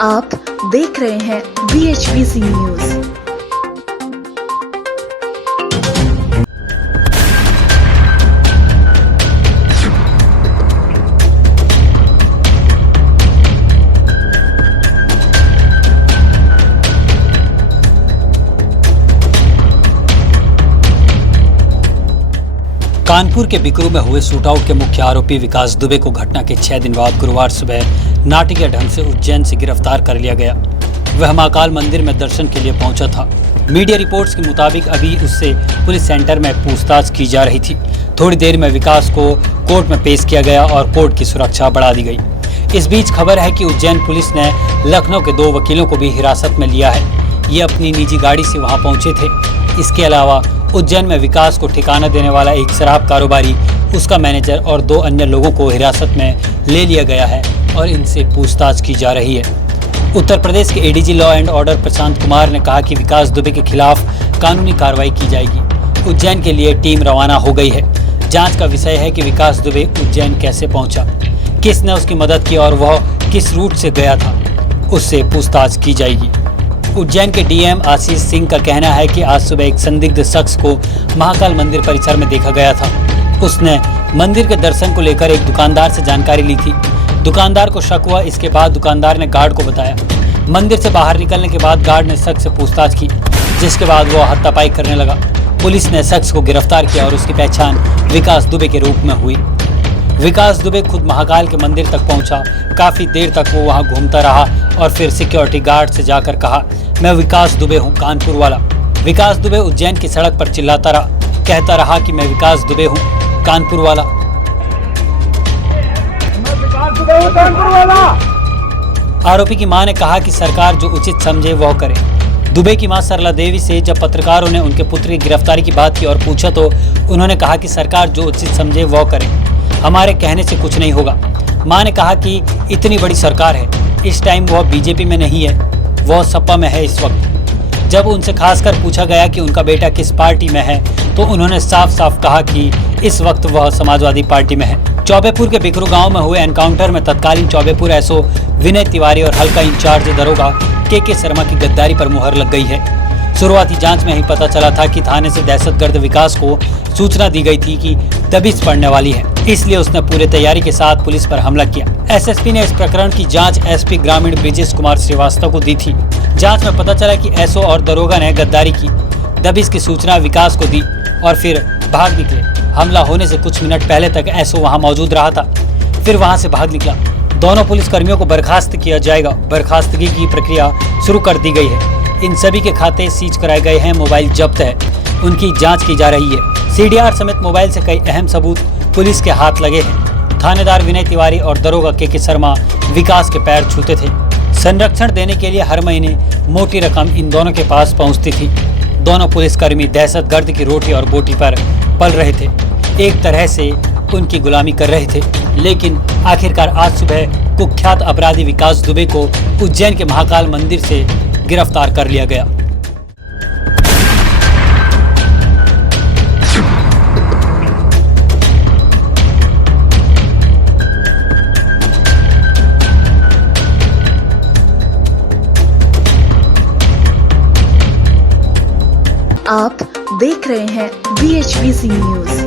आप देख रहे हैं BHPC न्यूज। कानपुर के बिकरू में हुए शूटआउट के मुख्य आरोपी विकास दुबे को घटना के 6 दिन बाद गुरुवार सुबह नाटकीय ढंग से उज्जैन से गिरफ्तार कर लिया गया। वह महाकाल मंदिर में दर्शन के लिए पहुंचा था। मीडिया रिपोर्ट्स के मुताबिक अभी उससे पुलिस सेंटर में पूछताछ की जा रही थी। थोड़ी देर में विकास को कोर्ट में पेश किया गया और कोर्ट की सुरक्षा बढ़ा दी गई। इस बीच खबर है कि उज्जैन पुलिस ने लखनऊ के 2 वकीलों को भी हिरासत में लिया है। ये अपनी निजी गाड़ी से वहाँ पहुँचे थे। इसके अलावा उज्जैन में विकास को ठिकाना देने वाला एक शराब कारोबारी, उसका मैनेजर और 2 अन्य लोगों को हिरासत में ले लिया गया है और इनसे पूछताछ की जा रही है। उत्तर प्रदेश के ADG law and order Prashant Kumar ने कहा कि विकास दुबे के खिलाफ कानूनी कार्रवाई की जाएगी। उज्जैन के लिए टीम रवाना हो गई है। जांच का विषय है कि विकास दुबे उज्जैन कैसे पहुंचा, किसने उसकी मदद की और वह किस रूट से गया था, उससे पूछताछ की जाएगी। उज्जैन के डीएम आशीष सिंह का कहना है कि आज सुबह एक संदिग्ध शख्स को महाकाल मंदिर परिसर में देखा गया था। उसने मंदिर के दर्शन को लेकर एक दुकानदार से जानकारी ली थी। दुकानदार को शक हुआ। इसके बाद दुकानदार ने गार्ड को बताया। मंदिर से बाहर निकलने के बाद गार्ड ने शख्स से पूछताछ की, जिसके बाद वह हाथापाई करने लगा। पुलिस ने शख्स को गिरफ्तार किया और उसकी पहचान विकास दुबे के रूप में हुई। विकास दुबे खुद महाकाल के मंदिर तक पहुंचा। काफ़ी देर तक वो वहां घूमता रहा और फिर सिक्योरिटी गार्ड से जाकर कहा, मैं विकास दुबे हूं, कानपुर वाला। विकास दुबे उज्जैन की सड़क पर चिल्लाता रहा, कहता रहा कि मैं विकास दुबे हूं, कानपुर वाला। आरोपी की मां ने कहा कि सरकार जो उचित समझे वह करे। दुबे की मां सरला देवी से जब पत्रकारों ने उनके पुत्र की गिरफ्तारी की बात की और पूछा तो उन्होंने कहा कि सरकार जो उचित समझे वह करे, हमारे कहने से कुछ नहीं होगा। मां ने कहा कि इतनी बड़ी सरकार है, इस टाइम वह बीजेपी में नहीं है, वह सपा में है इस वक्त। जब उनसे खासकर पूछा गया कि उनका बेटा किस पार्टी में है तो उन्होंने साफ साफ कहा कि इस वक्त वह समाजवादी पार्टी में है। चौबेपुर के बिकरू गांव में हुए एनकाउंटर में तत्कालीन चौबेपुर एसओ विनय तिवारी और हल्का इंचार्ज दरोगा के शर्मा की गद्दारी पर मुहर लग गई है। शुरुआती जांच में ही पता चला था कि थाने से दहशतगर्द विकास को सूचना दी गई थी कि दबिश पड़ने वाली है, इसलिए उसने पूरी तैयारी के साथ पुलिस पर हमला किया। एसएसपी ने इस प्रकरण की जांच एसपी ग्रामीण ब्रिजेश कुमार श्रीवास्तव को दी थी। जांच में पता चला कि एसओ और दरोगा ने गद्दारी की, दबिश की सूचना विकास को दी और फिर भाग निकले। हमला होने से कुछ मिनट पहले तक एसओ वहां मौजूद रहा था, फिर वहां से भाग निकला। दोनों पुलिसकर्मियों को बर्खास्त किया जाएगा। बर्खास्तगी की प्रक्रिया शुरू कर दी गई है। इन सभी के खाते सीज कराए गए हैं, मोबाइल जब्त है, उनकी जांच की जा रही है। सीडीआर समेत मोबाइल से कई अहम सबूत पुलिस के हाथ लगे हैं। थानेदार विनय तिवारी और दरोगा के शर्मा विकास के पैर छूते थे। संरक्षण देने के लिए हर महीने मोटी रकम इन दोनों के पास पहुंचती थी। दोनों पुलिसकर्मी दहशतगर्द की रोटी और बोटी पर पल रहे थे, एक तरह से उनकी गुलामी कर रहे थे। लेकिन आखिरकार आज सुबह कुख्यात अपराधी विकास दुबे को उज्जैन के महाकाल मंदिर से गिरफ्तार कर लिया गया। आप देख रहे हैं BHPC न्यूज।